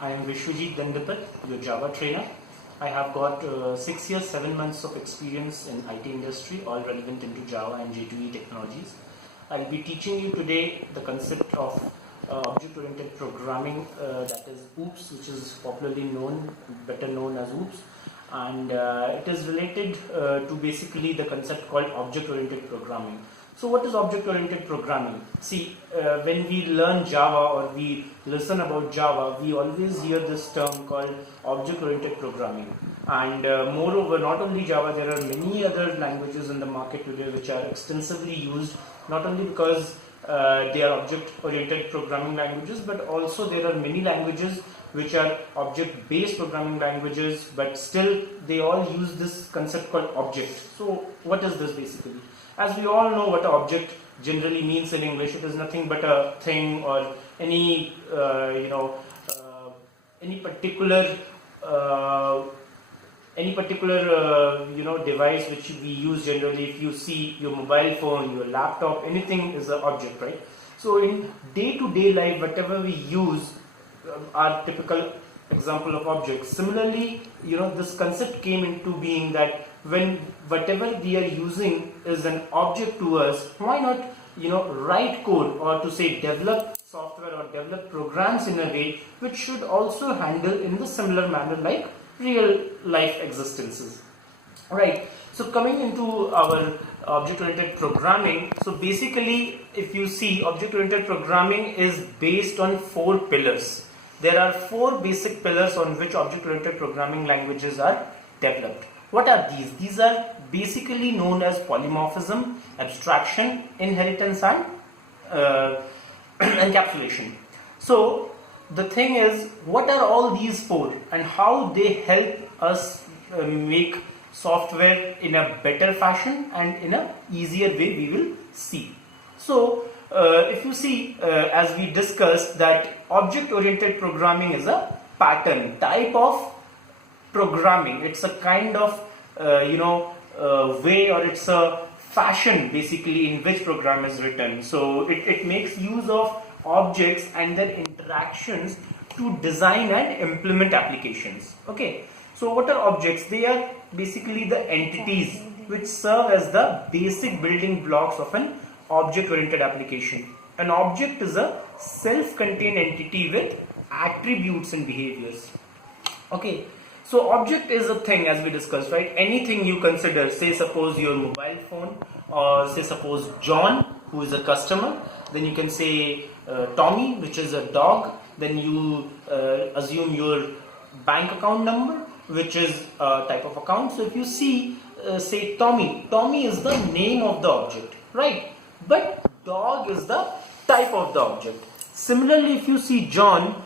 I am Vishwajit Dandapat, your Java trainer. I have got 6 years, 7 months of experience in IT industry, all relevant into Java and J2E technologies. I'll be teaching you today the concept of object-oriented programming, that is OOPS, which is popularly known, better known as OOPS, and it is related to basically the concept called object-oriented programming. So what is object-oriented programming? See, when we learn Java or we listen about Java, we always hear this term called object-oriented programming. And moreover, not only Java, there are many other languages in the market today which are extensively used, not only because they are object-oriented programming languages, but also there are many languages which are object-based programming languages, but still they all use this concept called object. So what is this basically? As we all know what an object generally means in English, it is nothing but a thing or any any particular device which we use generally. If you see your mobile phone, your laptop, anything is an object, right? So in day-to-day life, whatever we use are typical example of objects. Similarly, this concept came into being that when whatever we are using is an object to us, why not write code or to say develop software or develop programs in a way which should also handle in the similar manner like real life existences. Right. So coming into our object-oriented programming, so basically if you see, object-oriented programming is based on 4 pillars. There are 4 basic pillars on which object-oriented programming languages are developed. What are these? These are basically known as polymorphism, abstraction, inheritance, and encapsulation. So the thing is, what are all these 4 and how they help us make software in a better fashion and in a easier way, we will see. So if you see, as we discussed, that object-oriented programming is a pattern type of programming. It's a kind of way, or it's a fashion basically in which program is written. So it makes use of objects and their interactions to design and implement applications. Okay, so what are objects? They are basically the entities which serve as the basic building blocks of an object-oriented application. An object is a self-contained entity with attributes and behaviors. Okay, so object is a thing, as we discussed, right? Anything you consider, say suppose your mobile phone, or say suppose John, who is a customer, then you can say Tommy, which is a dog, then you assume your bank account number, which is a type of account. So if you see, say Tommy is the name of the object, right? But dog is the type of the object. Similarly, if you see John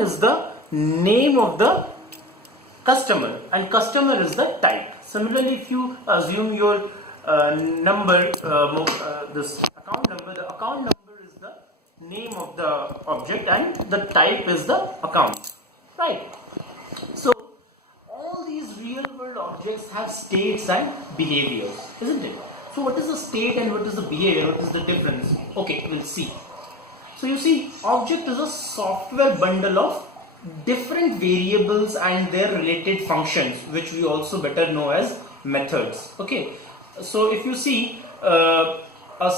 is the name of the customer and customer is the type. Similarly, if you assume your number, this account number, the account number is the name of the object and the type is the account, right? So all these real world objects have states and behaviors, isn't it? So what is the state and what is the behavior? What is the difference? Okay, we'll see. So you see, object is a software bundle of different variables and their related functions, which we also better know as methods. Okay, so if you see a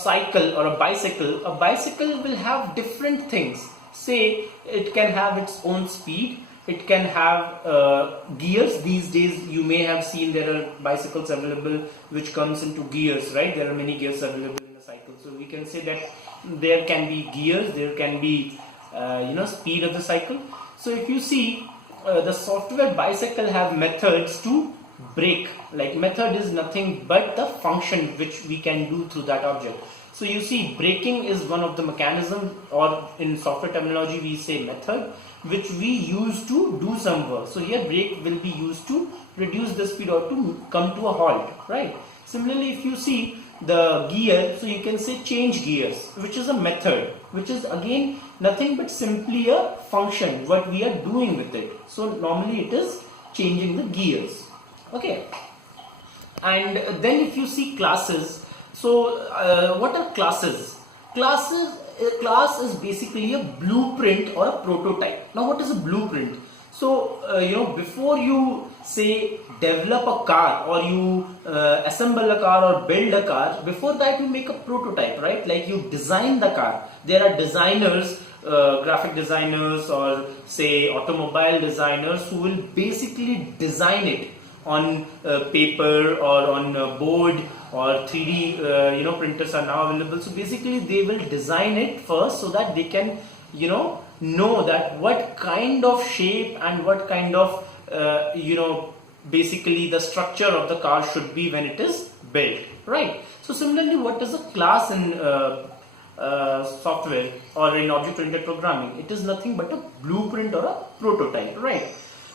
cycle or a bicycle will have different things. Say it can have its own speed, it can have gears. These days you may have seen there are bicycles available which comes into gears, right? There are many gears available in a cycle. So we can say that there can be gears, there can be speed of the cycle. So if you see, the software bicycle have methods to brake. Like method is nothing but the function which we can do through that object. So you see, braking is one of the mechanisms, or in software terminology we say method, which we use to do some work. So here brake will be used to reduce the speed or to come to a halt, right? Similarly, if you see the gear, so you can say change gears, which is a method, which is again nothing but simply a function, what we are doing with it. So normally it is changing the gears. Okay, and then if you see classes, so what are classes? Classes a class is basically a blueprint or a prototype. Now what is a blueprint? So before you say develop a car, or you assemble a car or build a car, before that you make a prototype, right? Like you design the car. There are designers, graphic designers, or say automobile designers, who will basically design it on paper or on board, or 3D printers are now available. So basically they will design it first, so that they can know that what kind of shape and what kind of basically the structure of the car should be when it is built, right? So similarly, what is a class in software or in object-oriented programming? It is nothing but a blueprint or a prototype, right?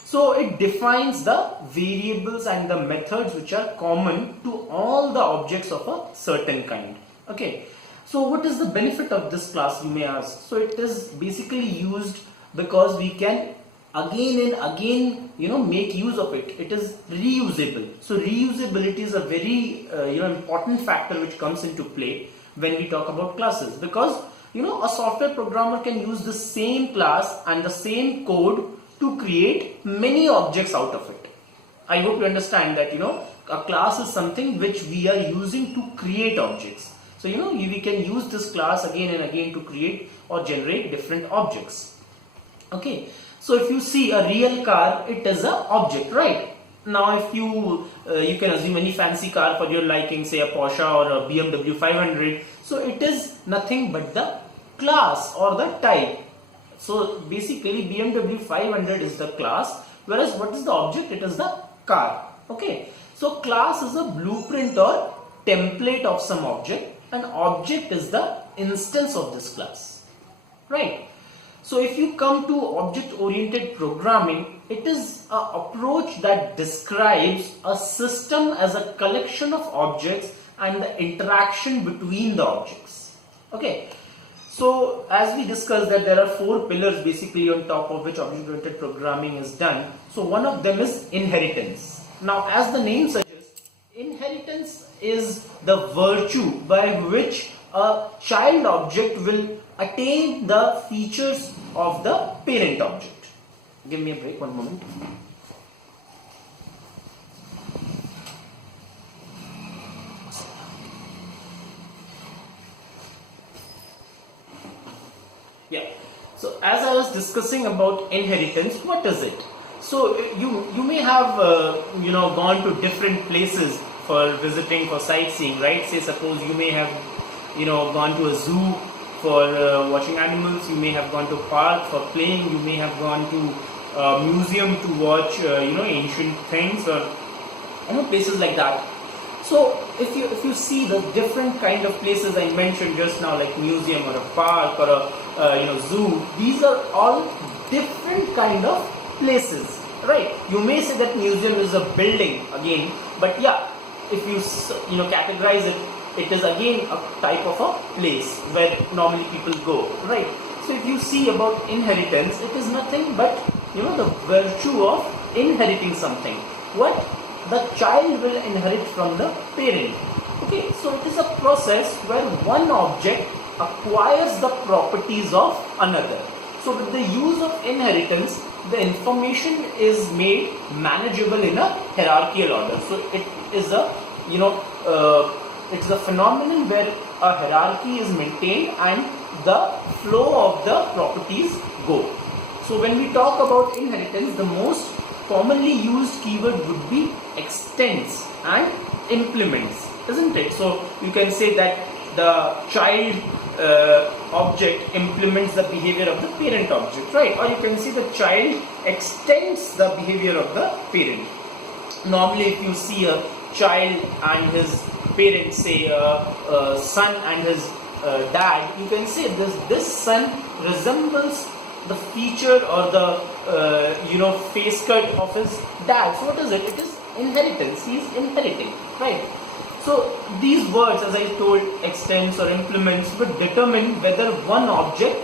So it defines the variables and the methods which are common to all the objects of a certain kind. Okay. So what is the benefit of this class, you may ask? So it is basically used because we can again and again make use of it. It is reusable. So reusability is a very important factor which comes into play when we talk about classes, because a software programmer can use the same class and the same code to create many objects out of it. I hope you understand that a class is something which we are using to create objects. So we can use this class again and again to create or generate different objects. Okay, so if you see a real car, it is an object, right? Now if you can assume any fancy car for your liking, say a Porsche or a BMW 500, so it is nothing but the class or the type. So basically BMW 500 is the class, whereas what is the object? It is the car. Okay, so class is a blueprint or template of some object. An object is the instance of this class, right? So if you come to object-oriented programming, it is an approach that describes a system as a collection of objects and the interaction between the objects. Okay, so as we discussed that there are 4 pillars basically on top of which object-oriented programming is done. So one of them is inheritance. Now as the name suggests, inheritance is the virtue by which a child object will attain the features of the parent object. Give me a break, one moment. Yeah. So as I was discussing about inheritance, what is it? So you may have gone to different places for visiting, for sightseeing, right? Say suppose you may have gone to a zoo for watching animals, you may have gone to a park for playing, you may have gone to a museum to watch ancient things, or places like that. So if you see the different kind of places I mentioned just now, like museum or a park or a zoo, these are all different kind of places, right? You may say that museum is a building again, but yeah, if you categorize it, it is again a type of a place where normally people go, right? So if you see about inheritance, it is nothing but the virtue of inheriting something. What the child will inherit from the parent. Okay, so it is a process where one object acquires the properties of another. So with the use of inheritance, the information is made manageable in a hierarchical order. So it is a it's a phenomenon where a hierarchy is maintained and the flow of the properties go. So when we talk about inheritance, the most commonly used keyword would be extends and implements, isn't it? So you can say that the child object implements the behavior of the parent object, right? Or you can say the child extends the behavior of the parent. Normally if you see a child and his parents, say son and his dad, you can say this son resembles the feature or the face cut of his dad. So what is it? It is inheritance. He is inheriting, right? So these words, as I told, extends or implements, would determine whether one object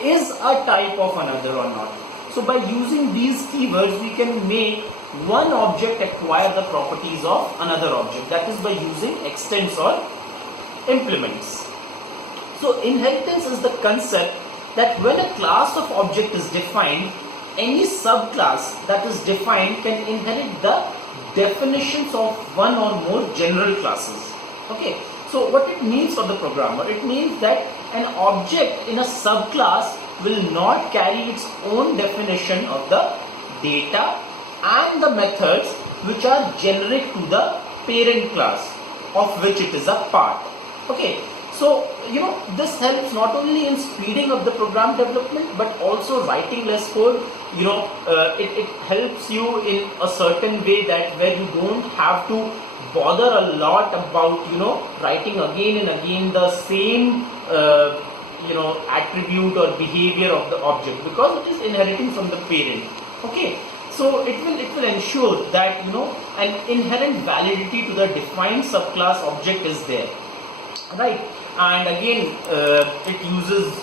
is a type of another or not. So by using these keywords, we can make one object acquire the properties of another object. That is by using extends or implements. So inheritance is the concept that when a class of object is defined, any subclass that is defined can inherit the definitions of one or more general classes. Okay, so what it means for the programmer, it means that an object in a subclass will not carry its own definition of the data and the methods which are generic to the parent class of which it is a part. Okay, so this helps not only in speeding up the program development but also writing less code. It helps you in a certain way that where you don't have to bother a lot about writing again and again the same attribute or behavior of the object, because it is inheriting from the parent. Okay, so it will ensure that an inherent validity to the defined subclass object is there, right? And again it uses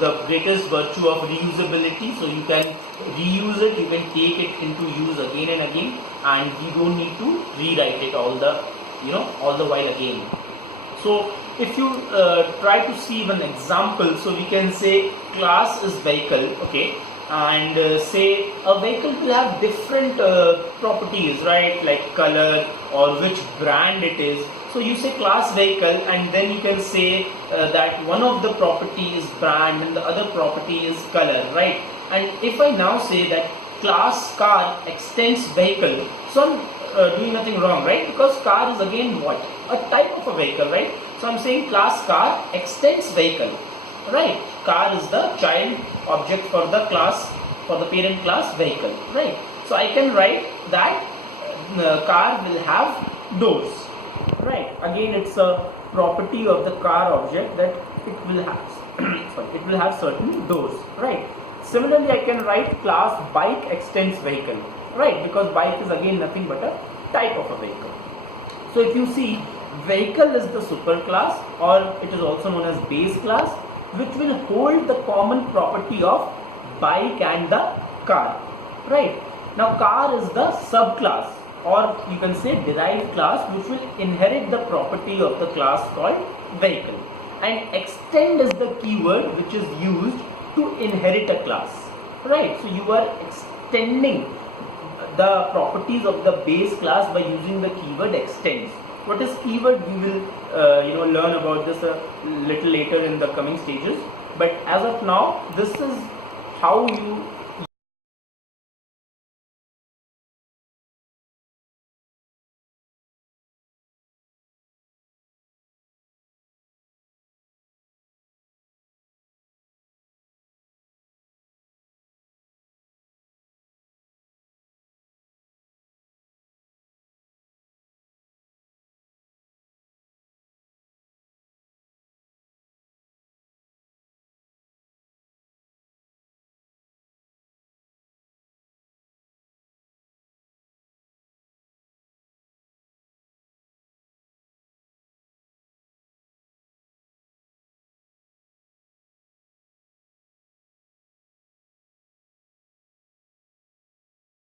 the greatest virtue of reusability, so you can reuse it, you can take it into use again and again, and you don't need to rewrite it all the while again. So if you try to see one example, so we can say class is vehicle, okay, and say a vehicle will have different properties, right, like color or which brand it is. So you say class vehicle, and then you can say that one of the property is brand and the other property is color, right? And if I now say that class car extends vehicle, so I'm doing nothing wrong, right? Because car is again what? A type of a vehicle, right? So I'm saying class car extends vehicle, right? Car is the child object for the class, for the parent class vehicle, right? So I can write that car will have doors, right? Again, it's a property of the car object that it will have it will have certain doors, right? Similarly, I can write class bike extends vehicle, right? Because bike is again nothing but a type of a vehicle. So if you see, vehicle is the superclass, or it is also known as base class, which will hold the common property of bike and the car, right? Now car is the subclass, or you can say derived class, which will inherit the property of the class called vehicle. And extend is the keyword which is used to inherit a class, right? So you are extending the properties of the base class by using the keyword extends. What is keyword? We will learn about this a little later in the coming stages, but as of now, this is how you